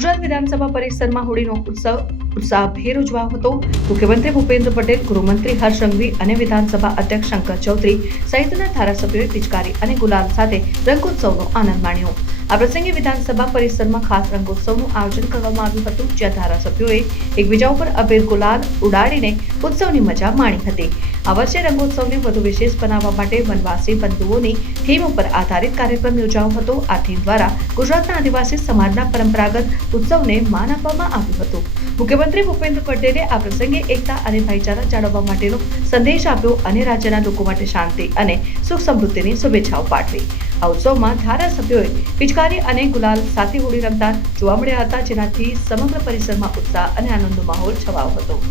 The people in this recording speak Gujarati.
ગુજરાત વિધાનસભા પરિસરમાં હોળીનો ઉત્સાહભેર ઉજવાયો હતો। મુખ્યમંત્રી ભૂપેન્દ્ર પટેલ, ગૃહમંત્રી હર્ષ સંઘવી અને વિધાનસભા અધ્યક્ષ શંકર ચૌધરી સહિતના ધારાસભ્યોએ પિચકારી અને ગુલાલ સાથે રંગોત્સવનો આનંદ માણ્યો। આ પ્રસંગે વિધાનસભા પરિસરમાં ખાસ રંગોત્સવનું આયોજન કરવામાં આવ્યું હતું, જ્યાં ધારાસભ્યોએ એકબીજા ઉપર અબીર ગુલાલ ઉડાડીને ઉત્સવની મજા માણી હતી। આ વર્ષે રંગોત્સવને વધુ વિશેષ બનાવવા માટે વનવાસી બંધુઓની થીમ ઉપર આધારિત કાર્યક્રમ યોજાયો હતો। આ થીમ દ્વારા ગુજરાતના આદિવાસી સમાજના પરંપરાગત ઉત્સવને માન આપવામાં આવ્યું હતું। મુખ્યમંત્રી ભૂપેન્દ્ર પટેલે આ પ્રસંગે એકતા અને ભાઈચારા જાળવવા માટેનો સંદેશ આપ્યો અને રાજ્યના લોકો માટે શાંતિ અને સુખ સમૃદ્ધિની શુભેચ્છાઓ પાઠવી। આ ઉત્સવમાં ધારાસભ્યોએ પિચકારી અને ગુલાલ સાથે હોળી રમતા જોવા મળ્યા હતા, જેનાથી સમગ્ર પરિસરમાં ઉત્સાહ અને આનંદનો માહોલ છવાયો હતો।